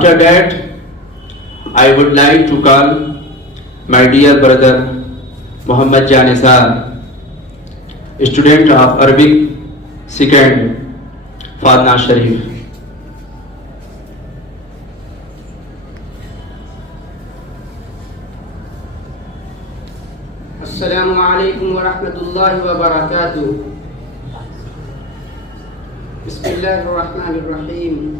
After that, I would like to call my dear brother Muhammad Janisar, student of Arabic 2nd, Fadna Sharif. Assalamu alaikum wa rahmatullahi wa barakatuh. Bismillahirrahmanirrahim.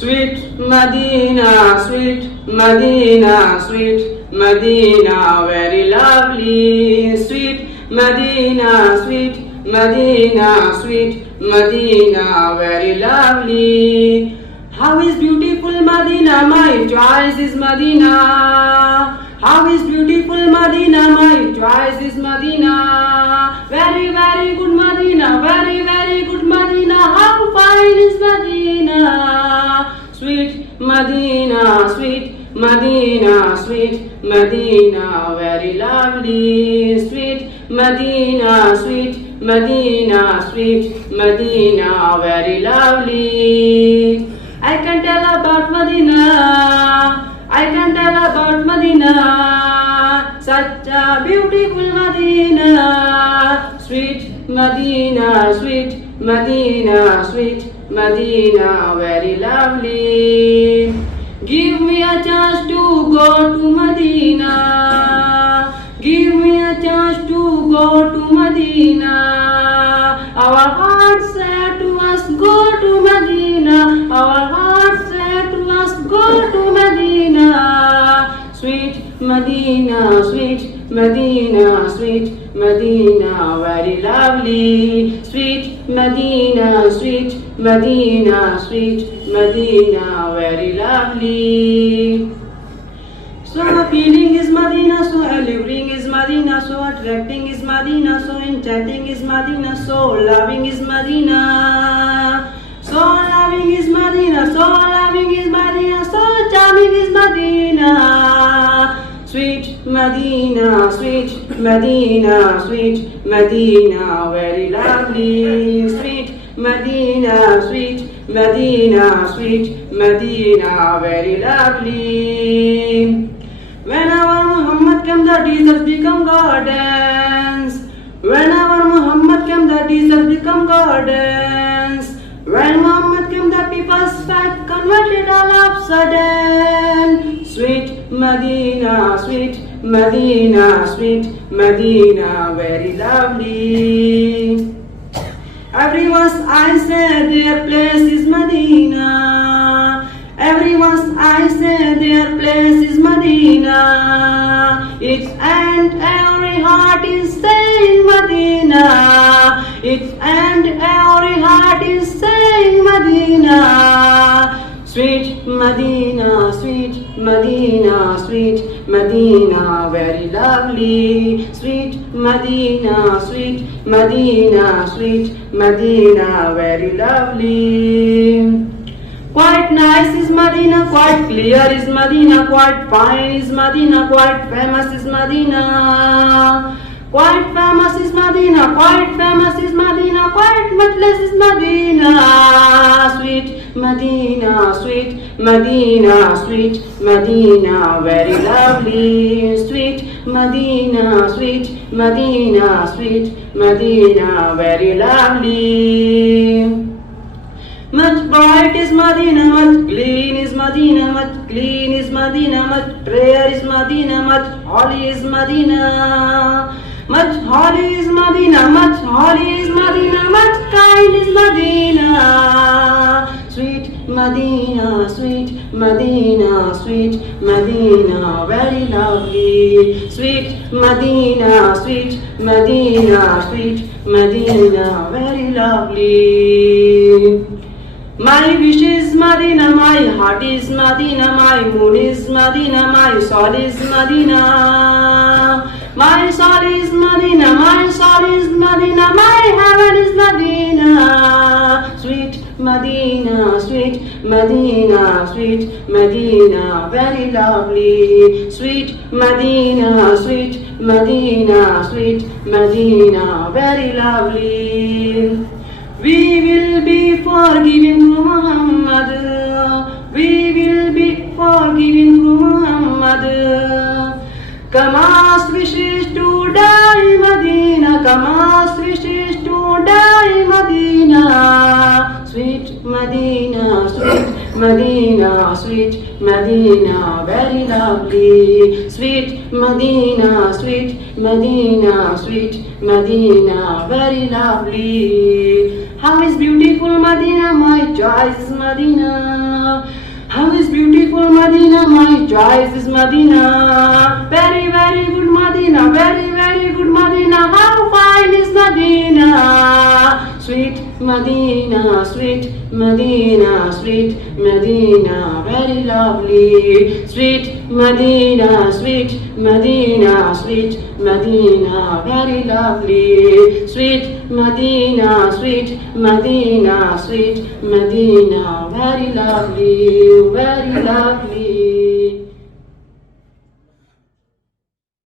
Sweet Medina, sweet Medina, sweet Medina, very lovely. Sweet Medina, sweet Medina, sweet Medina, very lovely. How is beautiful Medina, my choice is Medina. How is beautiful Medina, my choice is Medina. Very, very good Medina, very, very good Medina. How fine is Medina. Sweet Medina, sweet Medina, sweet Medina, very lovely. Sweet Medina, sweet Medina, sweet Medina, very lovely. I can tell about Medina. I can tell about Medina, such a beautiful Medina. Sweet Medina, sweet Medina, sweet Medina, very lovely. Give me a chance to go to Medina. Give me a chance to go to Medina. Our hearts say to us, go to Medina. Our hearts say to us, go to Medina. Sweet Medina, sweet Medina, sweet Medina, very lovely. Sweet Medina, sweet Medina, sweet Medina, very lovely. So appealing is Medina, so alluring is Medina, so attracting is Medina, so enchanting is Medina, so loving is Medina. So loving is Medina, so loving is Medina, so charming is Medina. Sweet Medina, sweet Medina, sweet Medina, very lovely. Sweet Medina, sweet Medina, sweet Medina, very lovely. Whenever Muhammad came, the deserts become gardens. Whenever Muhammad came, the deserts become gardens. When Muhammad came, the people's faith converted all of sudden. Sweet Medina, sweet Medina, sweet Medina, very lovely. Everyone's eyes say their place is Medina. Everyone's eyes say their place is Medina. Each and every heart is saying Medina. Each and every heart is saying Medina. Sweet Medina, sweet Medina, sweet Medina, very lovely. Sweet Medina, sweet Medina, sweet Medina, very lovely. Quite nice is Medina, quite clear is Medina, quite fine is Medina, quite famous is Medina. Quite famous is Medina, quite famous is Medina, quite matchless is Medina. Sweet Medina, sweet Medina, sweet Medina, very lovely. Sweet Medina, sweet Medina, sweet Medina, very lovely. Much bright is Medina, much clean is Medina, much clean is Medina, much prayer is Medina, much holy is Medina. Much holy is Medina, much holy is Medina, much kind is Medina. Sweet Medina, sweet Medina, sweet Medina, very lovely. Sweet Medina, sweet Medina, sweet Medina, very lovely. My wish is Medina, my heart is Medina, my mood is Medina, my soul is Medina. My soul is Medina, my soul is Medina, my heaven is Medina. Sweet Medina, sweet Medina, sweet Medina, very lovely. Sweet Medina, sweet Medina, sweet Medina, very lovely. We will be forgiving to Muhammad. we will be forgiven through Muhammad. Kamas wishes to die Medina, Kamas wishes to die Medina. Sweet Medina, sweet Medina, sweet Medina, very lovely. Sweet Medina, sweet Medina, sweet Medina, very lovely. How is beautiful Medina, my choice is Medina. How is beautiful Medina, my choice is Medina. Very, very good Medina, very, very good Medina. How fine is Medina. Sweet Medina, sweet Medina, sweet Medina, very lovely. Sweet Medina, sweet Medina, sweet Medina, very lovely. Sweet Medina, sweet Medina, sweet Medina, very lovely, very lovely.